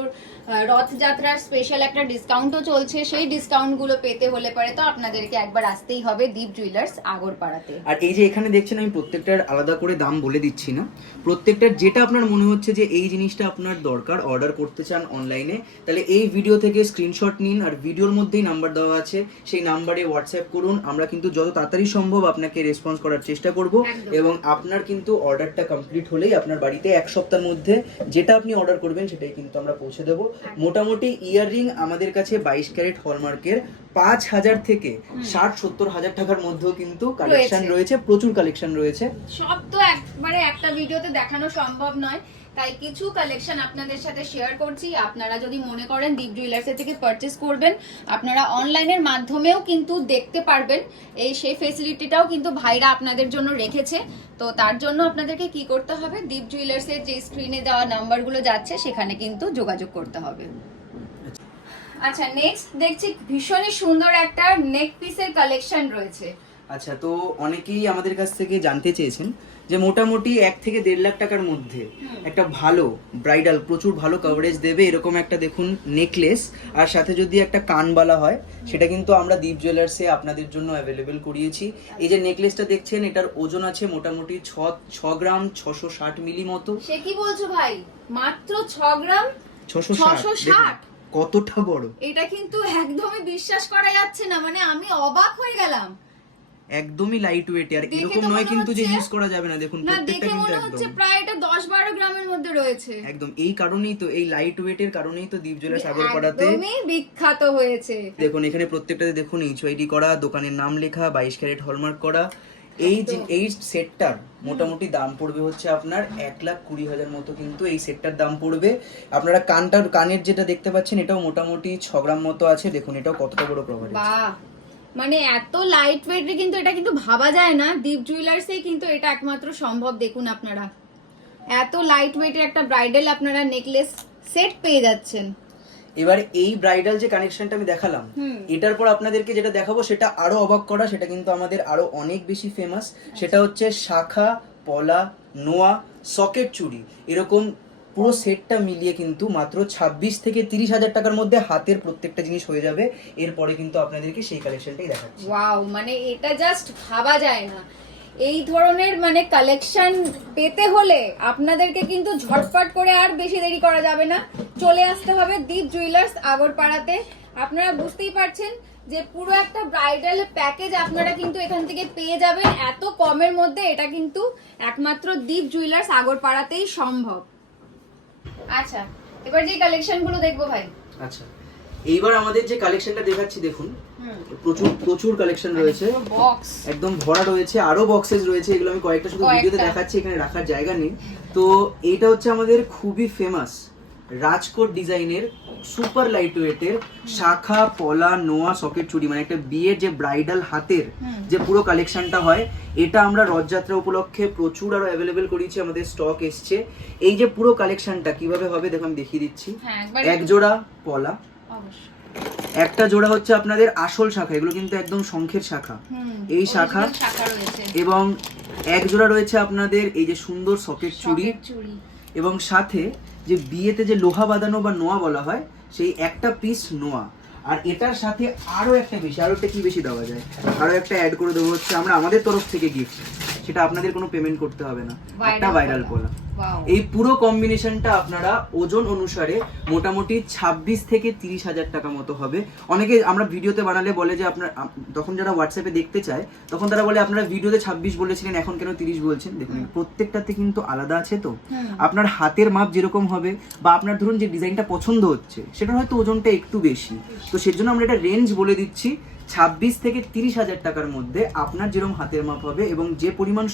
রথযাত্রার স্পেশাল একটা ডিসকাউন্টও চলছে, সেই ডিসকাউন্ট গুলো পেতে হলে পরে তো আপনাদেরকে একবার আসতেই হবে দীপ জুয়েলার্স আগরপাড়াতে। আর এই যে এখানে দেখছেন, আমি প্রত্যেকটার আলাদা করে দাম বলে দিচ্ছি না, প্রত্যেকটার যেটা আপনার মনে হচ্ছে যে এই জিনিসটা আপনার দরকার, অর্ডার করতে চান অনলাইনে, তাহলে এই ভিডিও থেকে স্ক্রিনশট নিন। আর ভিডিওর মধ্যেই নাম্বার দেওয়া আছে, সেই নাম্বারে হোয়াটসঅ্যাপ করুন, আমরা কিন্তু যত তাড়াতাড়ি সম্ভব আপনাকে রেসপন্স করার চেষ্টা করব একদম। এবং আপনার কিন্তু অর্ডারটা কমপ্লিট হলেই আপনার বাড়িতে এক সপ্তাহের মধ্যে যেটা আপনি অর্ডার করবেন সেটাই কিন্তু আমরা পৌঁছে দেবো। মোটামুটি ইয়াররিং আমাদের কাছে 22 ক্যারেট হলমার্কের 5,000 থেকে 60-70 হাজার টাকার মধ্যেও কিন্তু কালেকশন রয়েছে, প্রচুর কালেকশন রয়েছে। সব তো একবারে একটা ভিডিওতে দেখানো সম্ভব নয়, তাই কিছু কালেকশন আপনাদের সাথে শেয়ার করছি। আপনারা যদি মনে করেন দীপ জুয়েলার্স থেকে পারচেজ করবেন, আপনারা অনলাইনের মাধ্যমেও কিন্তু দেখতে পারবেন। সেই ফেসিলিটিটাও কিন্তু ভাইরা আপনাদের জন্য রেখেছে। তো তার জন্য আপনাদেরকে কি করতে হবে, দীপ জুয়েলার্সের যে স্ক্রিনে দেওয়া নাম্বারগুলো যাচ্ছে সেখানে কিন্তু যোগাযোগ করতে হবে। আচ্ছা, নেক্সট দেখছি ভীষণই সুন্দর একটা নেক পিসের কালেকশন রয়েছে। আচ্ছা, তো অনেকেই আমাদের কাছ থেকে জানতে চেয়েছেন যে মোটামুটি 1 থেকে 1.5 লাখ টাকার মধ্যে একটা ভালো ব্রাইডাল, প্রচুর ভালো কভারেজ দেবে এরকম একটা দেখুন নেকলেস, আর সাথে যদি একটা কানবালা হয় সেটা কিন্তু আমরা দীপ জুয়েলার্সে আপনাদের জন্য অ্যাভেলেবেল করিয়েছি। এই যে নেকলেসটা দেখছেন, এটার ওজন আছে মোটামুটি 6 গ্রাম 660 মিলি মতো। সে কি বলছো ভাই, মাত্র 6 গ্রাম 660? কতটা বড়! এটা কিন্তু একদমই বিশ্বাস করা যাচ্ছে না, মানে আমি অবাক হয়ে গেলাম। একদমই লাইট ওয়েট, আর এরকম নয় কিন্তু যে ইউজ করা যাবে না। দেখুন না, প্রত্যেকটা দেখে কিন্তু মনে হচ্ছে একদম প্রায় এটা 10-12 গ্রামের মধ্যে রয়েছে। একদম এই কারণেই তো, এই লাইট ওয়েটের কারণেই তো দীপ জুয়েলার্স আগরপাড়াতে একদমই বিখ্যাত হয়েছে। দেখুন এখানে প্রত্যেকটাতে দেখুন HYD করা, দোকানের নাম লেখা, 22 ক্যারেট হলমার্ক করা। এই সেটটার মোটামুটি দাম পড়বে হচ্ছে আপনার 1,20,000 মতো, কিন্তু এই সেটটার দাম পড়বে। আপনারা কানের যেটা দেখতে পাচ্ছেন এটাও মোটামুটি 6 গ্রাম মতো আছে। দেখুন এটাও কতটা বড় কভারেজ। বাহ, মানে এত লাইট ওয়েটে কিন্তু এটা কিন্তু ভাবা যায় না, দীপ জুয়েলার্সেই কিন্তু এটা একমাত্র সম্ভব। দেখুন আপনারা এত লাইট ওয়েটের একটা ব্রাইডাল আপনারা নেকলেস সেট পেয়ে যাচ্ছেন। এবার এই ব্রাইডাল যে কানেকশনটা আমি দেখালাম, এটার পর আপনাদেরকে যেটা দেখাবো সেটা আরো অবাক করা, সেটা কিন্তু আমাদের আরো অনেক বেশি ফেমাস। সেটা হচ্ছে শাখা, পলা, নোয়া, সকেট চুড়ি, এরকম পুরো সেটটা মিলিয়ে কিন্তু মাত্র 26 থেকে 30 হাজার টাকার মধ্যে হাতের প্রত্যেকটা জিনিস হয়ে যাবে। এরপরে কিন্তু আপনাদেরকে সেই কালেকশনটাই দেখাচ্ছি। ওয়াও, মানে এটা জাস্ট ভাবা যায় না। এই ধরনের মানে কালেকশন পেতে হলে আপনাদেরকে কিন্তু ঝটপট করে আর বেশি দেরি করা যাবে না, চলে আসতে হবে দীপ জুয়েলার্স আগরপাড়াতে। আপনারা বুঝতেই পারছেন যে পুরো একটা ব্রাইডাল প্যাকেজ আপনারা কিন্তু এখান থেকে পেয়ে যাবেন এত কমের মধ্যে। এটা কিন্তু একমাত্র দীপ জুয়েলার্স আগরপাড়াতেই সম্ভব। আচ্ছা, এবার যে কালেকশন গুলো দেখবো ভাই। আচ্ছা, এইবার আমাদের যে কালেকশনটা দেখাচ্ছি দেখুন, প্রচুর কালেকশন রয়েছে, বক্স একদম ভরা রয়েছে, আরো বক্সেস রয়েছে। এগুলো আমি কয়েকটা শুধু ভিডিওতে দেখাচ্ছি, এখানে রাখার জায়গা নেই। তো এইটা হচ্ছে আমাদের খুবই ফেমাস রাজকোট ডিজাইনের সুপার লাইট ওয়েটের শাখা, পলা, নোয়া, সকেট চুড়ি, মানে একটা বিয়ের যে ব্রাইডাল হাতের যে পুরো কালেকশনটা হয়, এটা আমরা রথযাত্রা উপলক্ষে প্রচুর আরো অ্যাভেলেবেল করেছি, আমাদের স্টক এসছে। এই যে পুরো কালেকশনটা কিভাবে হবে দেখো আমি দেখিয়ে দিচ্ছি। এক জোড়া পলা, একটা জোড়া হচ্ছে আপনাদের আসল শাখা, এগুলো কিন্তু একদম শঙ্খের শাখা, এই শাখা, এবং এক জোড়া রয়েছে আপনাদের এই যে সুন্দর সকেট চুড়ি, এবং সাথে যে বিয়েতে যে লোহা বাঁধানো বা নোয়া বলা হয় সেই একটা পিস নোয়া। আর এটার সাথে আরো একটা বেশি, আরো একটা কি বেশি দেওয়া যায়, আরো একটা অ্যাড করে দেবো হচ্ছে আমরা আমাদের তরফ থেকে গিফট, সেটা আপনাদের কোনো পেমেন্ট করতে হবে না, একটা ভাইরাল পলা। এই পুরো কম্বিনেশনটা আপনারা ওজন অনুসারে মোটামুটি 26 থেকে 30 হাজার টাকা মতো হবে। অনেকে আমরা ভিডিওতে বানালে বলে যে আপনার, তখন যারা হোয়াটসঅ্যাপে দেখতে চায় তখন তারা বলে আপনারা ভিডিওতে 26 বলেছিলেন এখন কেন 30 বলছেন। দেখুন প্রত্যেকটাতে কিন্তু আলাদা আছে, তো আপনার হাতের মাপ যেরকম হবে বা আপনার ধরুন যে ডিজাইনটা পছন্দ হচ্ছে সেটার হয়তো ওজনটা একটু বেশি, তো সেজন্য আমরা একটা রেঞ্জ বলে দিচ্ছি 26 থেকে 30 হাজার টাকার মধ্যে আপনার যেরকম হাতের মাপ হবে এবং যে পরিমাণ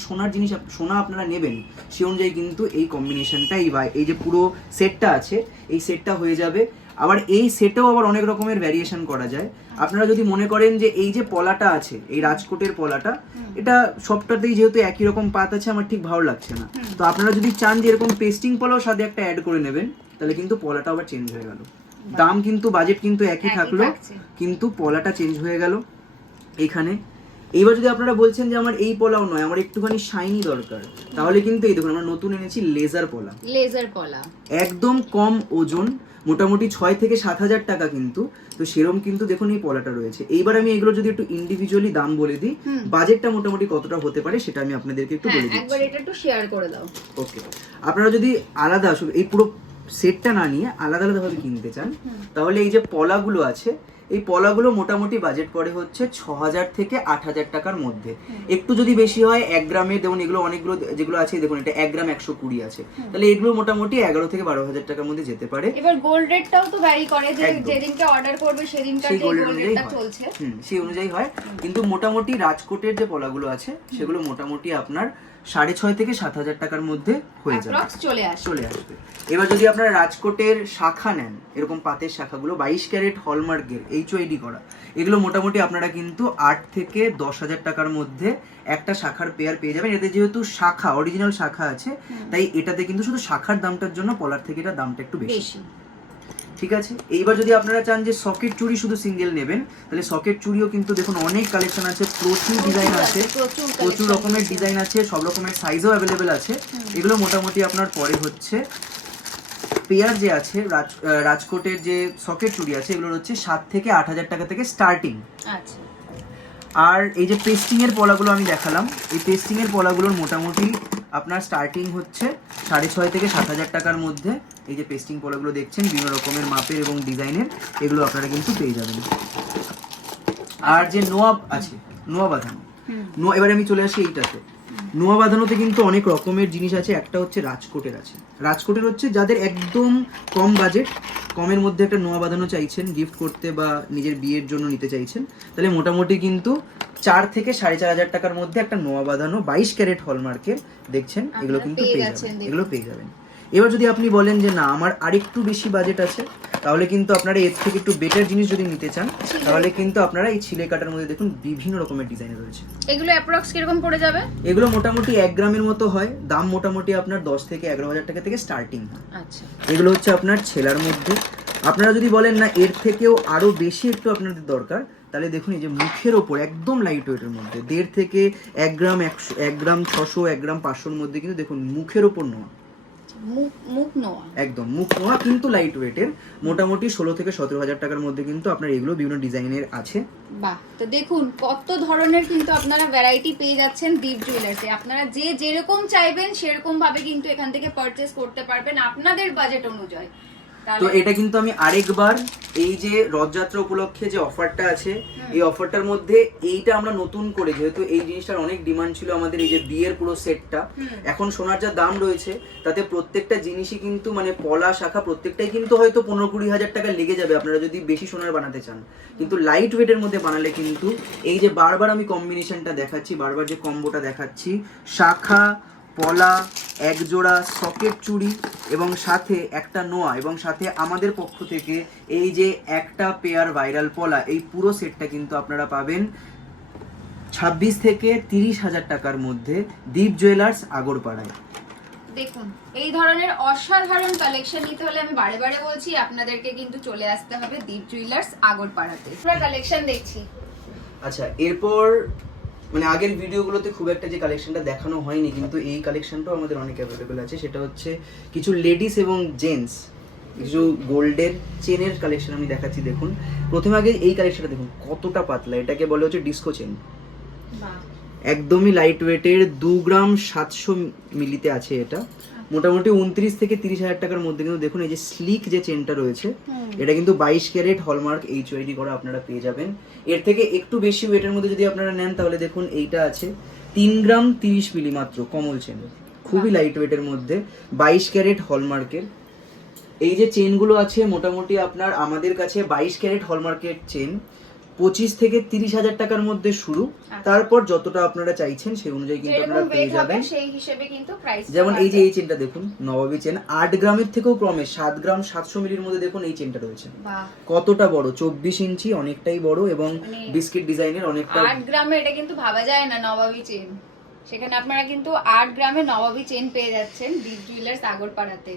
সোনা আপনারা নেবেন সে অনুযায়ী কিন্তু এই কম্বিনেশনটা এই যে পুরো সেটটা আছে এই সেটটা হয়ে যাবে। আবার এই সেটেও আবার অনেক রকমের ভ্যারিয়েশন করা যায়। আপনারা যদি মনে করেন যে এই যে পলাটা আছে, এই রাজকোটের পলাটা, এটা সবটাতেই যেহেতু একই রকম পাত আছে আমার ঠিক ভালো লাগছে না, তো আপনারা যদি চান যে এরকম পেস্টিং পলাও সাথে একটা অ্যাড করে নেবেন তাহলে কিন্তু পলাটা আবার চেঞ্জ হয়ে গেল। দাম কিন্তু বাজেট কিন্তু একই থাকলো, কিন্তু পলাটা চেঞ্জ হয়ে গেল এখানে। এইবার যদি আপনারা বলছেন যে আমার এই পলাও নয়, আমার একটুখানি শাইনি দরকার, তাহলে কিন্তু এই দেখুন আমরা নতুন এনেছি লেজার পলা, একদম কম ওজন, মোটামুটি 6 থেকে 7 হাজার টাকা কিন্তু, তো সেরকম কিন্তু দেখুন এই পলাটা রয়েছে। এইবার আমি এগুলো যদি একটু ইন্ডিভিজুয়ালি দাম বলে দিই, বাজেটটা মোটামুটি কতটা হতে পারে সেটা আমি আপনাদেরকে একটু বলে দিচ্ছি। একবার এটা একটু শেয়ার করে দাও। ওকে, আপনারা যদি আলাদা এই পুরো সেটটা না নিয়ে আলাদা আলাদা ভাবে কিনতে চান তাহলে এই যে পলাগুলো আছে এই পলাগুলো মোটামুটি বাজেট পড়ে হচ্ছে 6,000 থেকে 8,000 টাকার মধ্যে। একটু যদি বেশি হয় 1 গ্রামে, দেখুন এগুলো অনেকগুলো যেগুলো আছে, দেখুন এটা 1 গ্রাম 120 আছে, তাহলে এগুলো মোটামুটি 11 থেকে 12,000 টাকার মধ্যে যেতে পারে। এবার গোল্ড রেটটাও তো ভ্যারি করে, যে যেদিনকে অর্ডার করবে সেদিনকার যে গোল্ড রেটটা চলছে সেই অনুযায়ী হয়। কিন্তু মোটামুটি রাজকোটের যে পলাগুলো আছে সেগুলো মোটামুটি আপনার 6,500 থেকে 7,000 টাকার মধ্যে হয়ে যাবে, চলে আসবে। এবার যদি আপনারা রাজকোটের শাখা নেন, এরকম পাতের শাখাগুলো 22 ক্যারেট হলমার্কের HOID করা, এগুলো মোটামুটি আপনারা কিন্তু 8 থেকে 10,000 টাকার মধ্যে একটা শাখার পেয়ার পেয়ে যাবেন। এতে যেহেতু শাখা অরিজিনাল শাখা আছে, তাই এটাতে কিন্তু শুধু শাখার দামটার জন্য পলার থেকে এটা দামটা একটু বেশি। ঠিক আছে, এইবার যদি আপনারা চান যে সকেট চুড়ি শুধু সিঙ্গেল নেবেন, তাহলে সকেট চুড়িও কিন্তু দেখুন অনেক কালেকশন আছে, প্রচুর ডিজাইন আছে, প্রচুর রকমের ডিজাইন আছে, সব রকমের সাইজও অ্যাভেলেবেল আছে। এগুলো মোটামুটি আপনার পরে হচ্ছে পেয়ার যে আছে রাজকোটের যে সকেট চুড়ি আছে, এগুলোর হচ্ছে 7 থেকে 8,000 টাকা থেকে স্টার্টিং। আচ্ছা, আর এই যে পেস্টিং এর পলাগুলো আমি দেখালাম, এই পেস্টিং এর পলাগুলোর মোটামুটি আপনার স্টার্টিং হচ্ছে 6,500 থেকে 7,000 টাকার মধ্যে। এই যে পেস্টিং পলাগুলো দেখছেন বিভিন্ন রকমের মাপের এবং ডিজাইনের, এগুলো আপনারা কিন্তু পেয়ে যাবেন। আর যে নোয়া আছে, নোয়া বাঁধানো, এবারে আমি চলে আসি এইটাতে। নোয়া বাঁধানোতে কিন্তু অনেক রকমের জিনিস আছে। একটা হচ্ছে রাজকোটের আছে, রাজকোটের হচ্ছে যাদের একদম কম বাজেট, কমের মধ্যে একটা নোয়া বাঁধানো চাইছেন গিফট করতে বা নিজের বিয়ের জন্য নিতে চাইছেন, তাহলে মোটামুটি কিন্তু 4 থেকে 4,500 টাকার মধ্যে একটা নোয়া বাঁধানো 22 ক্যারেট হলমার্কের দেখছেন, এগুলো কিন্তু পেয়ে যাবেন। এবার যদি আপনি বলেন যে না আমার আরেকটু বেশি বাজেট আছে, তাহলে কিন্তু আপনারা এর থেকে একটু বেটার জিনিস যদি নিতে চান, তাহলে কিন্তু আপনারা এই ছিলে কাটার মধ্যে দেখুন বিভিন্ন রকমের ডিজাইন রয়েছে। এগুলো অ্যাপ্রক্স কিরকম পড়ে যাবে? এগুলো মোটামুটি 1 গ্রামের মতো হয়, দাম মোটামুটি আপনার 10 থেকে 11,000 টাকা থেকে স্টার্টিং হয়। আচ্ছা, এগুলো হচ্ছে আপনার ছেলার মধ্যে। আপনারা যদি বলেন না এর থেকেও আরো বেশি একটু আপনাদের দরকার, তাহলে দেখুন এই যে মুখের ওপর একদম লাইট ওয়েটের মধ্যে 1.5 থেকে 1 গ্রাম 100, 1 গ্রাম 600, 1 গ্রাম 500-র মধ্যে কিন্তু দেখুন মুখের ওপর নোয়া, একদম মুখ নোয়া কিন্তু লাইট ওয়েটের, মোটামুটি 16 থেকে 17,000 টাকার মধ্যে কিন্তু আপনার এগুলো বিভিন্ন ডিজাইনের আছে। বাহ, তো দেখুন কত ধরনের কিন্তু আপনারা ভ্যারাইটি পেয়ে যাচ্ছেন দীপ জুয়েলার্সে। আপনারা যে যেরকম চাইবেন সেরকম ভাবে কিন্তু এখান থেকে পারচেজ করতে পারবেন আপনাদের বাজেট অনুযায়ী। তো এটা কিন্তু আমি আরেকবার এই যে রথযাত্রা উপলক্ষে যে অফারটা আছে, এই অফারটার মধ্যে এইটা আমরা নতুন করে, যেহেতু এই জিনিসটার অনেক ডিমান্ড ছিল আমাদের, এই যে বিয়ের পুরো সেটটা, এখন সোনার যা দাম রয়েছে তাতে প্রত্যেকটা জিনিসই কিন্তু মানে পলা শাখা প্রত্যেকটাই কিন্তু হয়তো 15-20 হাজার টাকা লেগে যাবে আপনারা যদি বেশি সোনার বানাতে চান। কিন্তু লাইট ওয়েটের মধ্যে বানালে কিন্তু এই যে বারবার আমি কম্বিনেশনটা দেখাচ্ছি, বারবার যে কম্বোটা দেখাচ্ছি, শাখা, পলা, এক জোড়া সকেট চুড়ি এবং সাথে একটা নোয়া এবং সাথে আমাদের পক্ষ থেকে এই যে একটা পেয়ার ভাইরাল পলা, এই পুরো সেটটা কিন্তু আপনারা পাবেন 26 থেকে 30,000 টাকার মধ্যে দীপ জুয়েলার্স আগরপাড়ায়। দেখুন এই ধরনের অসাধারণ কালেকশন নিতে হলে আমি বারে বারে বলছি আপনাদেরকে কিন্তু চলে আসতে হবে দীপ জুয়েলার্স আগরপাড়াতে। পুরো কালেকশন দেখছি। আচ্ছা, এরপর মানে আগের ভিডিওগুলোতে খুব একটা যে কালেকশনটা দেখানো হয়নি, কিন্তু এই কালেকশনটাও আমাদের অনেক অ্যাভেলেবেল আছে। সেটা হচ্ছে কিছু লেডিস এবং জেন্টস কিছু গোল্ডের চেনের কালেকশন আমি দেখাচ্ছি। দেখুন প্রথমে আগে এই কালেকশনটা দেখুন কতটা পাতলা, এটাকে বলে হচ্ছে ডিস্কো চেন, একদমই লাইট ওয়েটের, 2 গ্রাম 700 মিলিতে আছে। এটা মোটামুটি 29 থেকে 30,000 টাকার মধ্যে কিন্তু দেখুন এই যে স্লিক যে চেনটা রয়েছে, এটা কিন্তু 22 ক্যারেট হলমার্ক HOID করা আপনারা পেয়ে যাবেন। এর থেকে একটু বেশি ওয়েটের মধ্যে যদি আপনারা নেন তাহলে দেখুন এইটা আছে 3 গ্রাম 30 মিলি মাত্র, কমল চেন, খুবই লাইট ওয়েটের মধ্যে 22 ক্যারেট হলমার্কের। এই যে চেনগুলো আছে মোটামুটি আপনার আমাদের কাছে 22 ক্যারেট হলমার্কের চেন 25 থেকে 30,000 টাকার মধ্যে শুরু, তারপর যতটা আপনারা চাইছেন সেই অনুযায়ী কিন্তু আপনারা পেয়ে যাবেন সেই হিসেবে কিন্তু প্রাইস। যেমন এই যে এই চেনটা দেখুন নবাবী চেন, 8 গ্রামের থেকেও কমে 7 গ্রাম 700 মিলির মধ্যে দেখুন এই চেনটা রয়েছে, কতটা বড়, 24 ইঞ্চি, অনেকটাই বড় এবং বিস্কিট ডিজাইনের অনেকটা। 8 গ্রামে এটা কিন্তু ভাবা যায় না নবাবী চেন, সেখানে আপনারা কিন্তু 8 গ্রামে নবাবী চেন পেয়ে যাচ্ছেন দীপ জুয়েলার্স আগরপাড়াতে।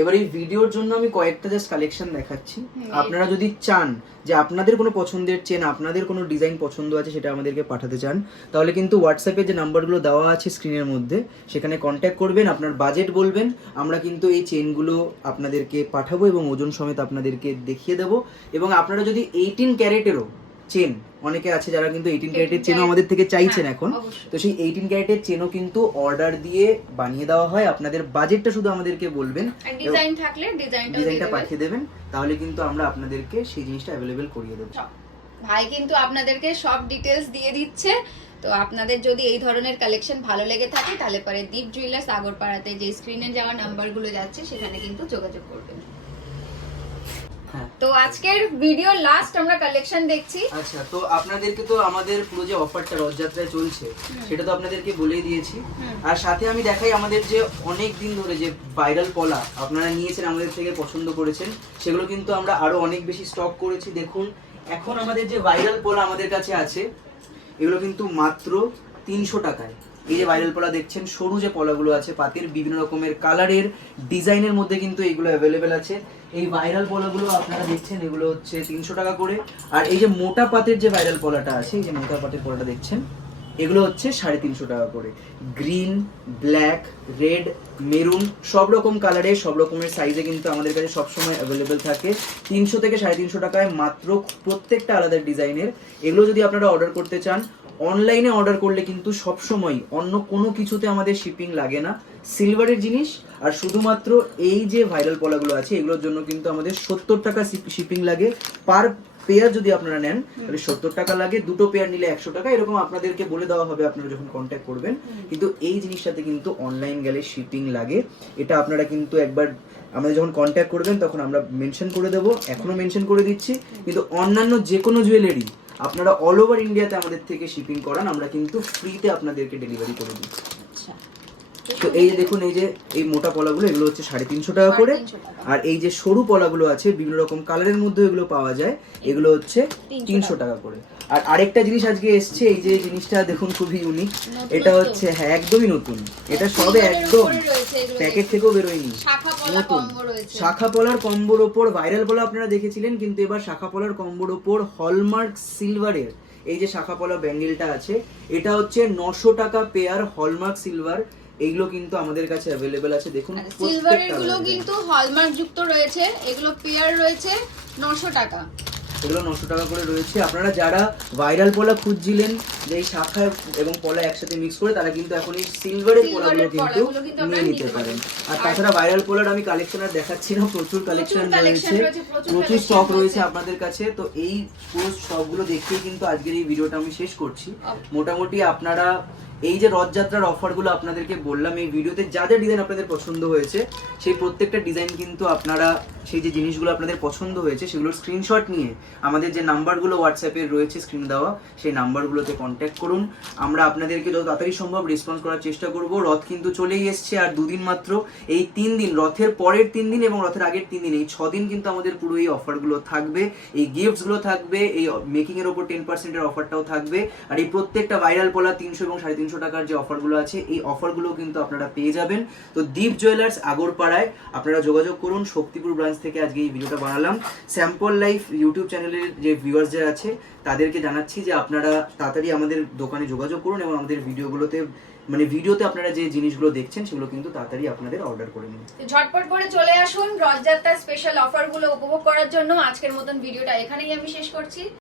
এবার এই ভিডিওর জন্য আমি কয়েকটা জাস্ট কালেকশন দেখাচ্ছি। আপনারা যদি চান যে আপনাদের কোনো পছন্দের চেন, আপনাদের কোনো ডিজাইন পছন্দ আছে সেটা আমাদেরকে পাঠাতে চান, তাহলে কিন্তু হোয়াটসঅ্যাপে যে নাম্বারগুলো দেওয়া আছে স্ক্রিনের মধ্যে সেখানে কন্ট্যাক্ট করবেন, আপনার বাজেট বলবেন, আমরা কিন্তু এই চেনগুলো আপনাদেরকে পাঠাবো এবং ওজন সমেত আপনাদেরকে দেখিয়ে দেবো। এবং আপনারা যদি 18 ক্যারেটেরও চেন, অনেকে আছে যারা কিন্তু 18 ক্যারেটের চেনও আমাদের থেকে চাইছেন হ্যাঁ, এখন। অবশ্যই। তো সেই 18 ক্যারেটের চেনও কিন্তু অর্ডার দিয়ে বানিয়ে দেওয়া হয়। আপনাদের বাজেটটা শুধু আমাদেরকে বলবেন, আর ডিজাইন থাকলে ডিজাইনটা পাঠিয়ে দেবেন, তাহলে কিন্তু আমরা আপনাদেরকে সেই জিনিসটা অ্যাভেলেবেল করিয়ে দেবো। ভাই কিন্তু আপনাদেরকে সব ডিটেলস দিয়ে দিচ্ছে। তো আপনাদের যদি এই ধরনের কালেকশন ভালো লেগে থাকে তাহলে পরে দীপ জুয়েলার্স আগরপাড়াতে যে স্ক্রিনে যাওয়া নাম্বারগুলো যাচ্ছে সেখানে কিন্তু যোগাযোগ করবেন। হ্যাঁ, তো আজকের ভিডিও লাস্ট আমরা কালেকশন দেখছি। আচ্ছা, তো আপনাদেরকে তো আমাদের পুরো যে অফারটা রথযাত্রায় চলছে সেটা তো আপনাদেরকে বলেই দিয়েছি। আর সাথে আমি দেখাই আমাদের যে অনেক দিন ধরে যে ভাইরাল পলা আপনারা নিয়েছেন, আমাদের থেকে পছন্দ করেছেন, সেগুলো কিন্তু আমরা আরো অনেক বেশি স্টক করেছি। দেখুন এখন আমাদের যে ভাইরাল পলা আমাদের কাছে আছে, এগুলো কিন্তু মাত্র 300 টাকায়। এই যে ভাইরাল পলা দেখছেন, সরু যে পলাগুলো আছে পাতের বিভিন্ন রকমের কালারের ডিজাইনের মধ্যে কিন্তু এইগুলো অ্যাভেলেবেল আছে। এই ভাইরাল পলাগুলো আপনারা দেখছেন, এগুলো হচ্ছে 300 টাকা করে। আর এই যে মোটা পাতের যে ভাইরাল পলাটা আছে, এই যে মোটা পাতের পলাটা দেখছেন, এগুলো হচ্ছে 350 টাকা করে। গ্রিন, ব্ল্যাক, রেড, মেরুন সব রকম কালারে সব রকমের সাইজে কিন্তু আমাদের কাছে সবসময় অ্যাভেলেবেল থাকে। 300 থেকে 350 টাকায় মাত্র, প্রত্যেকটা আলাদা ডিজাইনের। এগুলো যদি আপনারা অর্ডার করতে চান, অনলাইনে অর্ডার করলে কিন্তু সবসময় অন্য কোনো কিছুতে আমাদের শিপিং লাগে না, সিলভারের জিনিস। আর শুধুমাত্র এই যে ভাইরাল পলাগুলো আছে এগুলোর জন্য কিন্তু আমাদের 70 টাকা শিপিং লাগে। পার পেয়ার যদি আপনারা নেন তাহলে 70 টাকা লাগে, দুটো পেয়ার নিলে 100 টাকা, এরকম আপনাদেরকে বলে দেওয়া হবে আপনারা যখন কন্ট্যাক্ট করবেন। কিন্তু এই জিনিসটাতে কিন্তু অনলাইন গেলে শিপিং লাগে, এটা আপনারা কিন্তু একবার আমাদের যখন কন্ট্যাক্ট করবেন তখন আমরা মেনশন করে দেবো, এখনো মেনশন করে দিচ্ছি। কিন্তু অন্যান্য যে কোনো জুয়েলারি আপনারা অল ওভার ইন্ডিয়াতে আমাদের থেকে শিপিং করান, আমরা কিন্তু ফ্রিতে আপনাদেরকে ডেলিভারি করে দিই। তো এই যে দেখুন, এই যে এই মোটা পলাগুলো এগুলো হচ্ছে 350 টাকা করে। আর এই যে সরু পলাগুলো আছে বিভিন্ন রকম কালারের মধ্যে এগুলো পাওয়া যায়, এগুলো হচ্ছে 300 টাকা করে। আর আরেকটা জিনিস আজকে এসছে, এই যে জিনিসটা দেখুন খুবই ইউনিক, এটা হচ্ছে হ্যাঁ একদমই নতুন, এটা সবে একদম প্যাকেট থেকেও বেরোয়নি, নতুন শাখা পলার কম্বোর ওপর। ভাইরাল পলা আপনারা দেখেছিলেন, কিন্তু এবার শাখা পলার কম্বোর ওপর হলমার্ক সিলভারের এই যে শাখা পলা ব্যাঙ্গেলটা আছে, এটা হচ্ছে 900 টাকা পেয়ার হলমার্ক সিলভার। এইগুলো কিন্তু আমাদের কাছে অ্যাভেলেবেল আছে। দেখুন সিলভারের গুলো কিন্তু হলমার্ক যুক্ত রয়েছে, এগুলো পেয়ার রয়েছে 900 টাকা। এগুলো 900 টাকা করে রয়েছে। আপনারা যারা ভাইরাল পলা খুঁজছিলেন যে এই শাখা এবং পলা একসাথে মিক্স করে, তারা কিন্তু এখন এই সিলভারের পলাগুলো কিন্তু নিয়ে নিতে পারেন। আর তাছাড়া ভাইরাল পলার আমি কালেকশন আর দেখাচ্ছি না, প্রচুর কালেকশন রয়েছে, প্রচুর স্টক রয়েছে আপনাদের কাছে। তো এই পুরো স্টকগুলো দেখেই কিন্তু আজকের এই ভিডিওটা আমি শেষ করছি। মোটামুটি আপনারা এই যে রথযাত্রার অফারগুলো আপনাদেরকে বললাম, এই ভিডিওতে যা যা ডিজাইন আপনাদের পছন্দ হয়েছে সেই প্রত্যেকটা ডিজাইন কিন্তু আপনারা সেই যে জিনিসগুলো আপনাদের পছন্দ হয়েছে সেগুলোর স্ক্রিনশট নিয়ে আমাদের যে নাম্বারগুলো হোয়াটসঅ্যাপে রয়েছে স্ক্রিনে দেওয়া, সেই নাম্বারগুলোতে কন্ট্যাক্ট করুন। আমরা আপনাদেরকে যত তাড়াতাড়ি সম্ভব রেসপন্স করার চেষ্টা করব। রথ কিন্তু চলেই এসছে, আর 2 দিন মাত্র। এই 3 দিন, রথের পরের 3 দিন এবং রথের আগের 3 দিন, এই 6 দিন কিন্তু আমাদের পুরো এই অফারগুলো থাকবে, এই গিফটসগুলো থাকবে, এই মেকিংয়ের ওপর 10% অফারটাও থাকবে। আর এই প্রত্যেকটা ভাইরাল পলা 300 এবং 350 টাকার যে অফারগুলো আছে, এই অফারগুলো কিন্তু আপনারা পেয়ে যাবেন। তো দীপ জুয়েলার্স আগরপাড়ায় আপনারা যোগাযোগ করুন। শক্তিপুর ব্রাঞ্চ থেকে আজকে এই ভিডিওটা বানালাম। স্যাম্পল লাইফ ইউটিউব চ্যানেলের যে ভিউয়ার্স যারা আছে তাদেরকে জানাচ্ছি যে আপনারা তাড়াতাড়ি আমাদের দোকানে যোগাযোগ করুন এবং আমাদের ভিডিওগুলোতে, মানে ভিডিওতে আপনারা যে জিনিসগুলো দেখছেন সেগুলো কিন্তু তাড়াতাড়ি আপনাদের অর্ডার করে নিন। ঝটপট করে চলে আসুন রথযাত্রার স্পেশাল অফারগুলো উপভোগ করার জন্য। আজকের মতন ভিডিওটা এখানেই আমি শেষ করছি।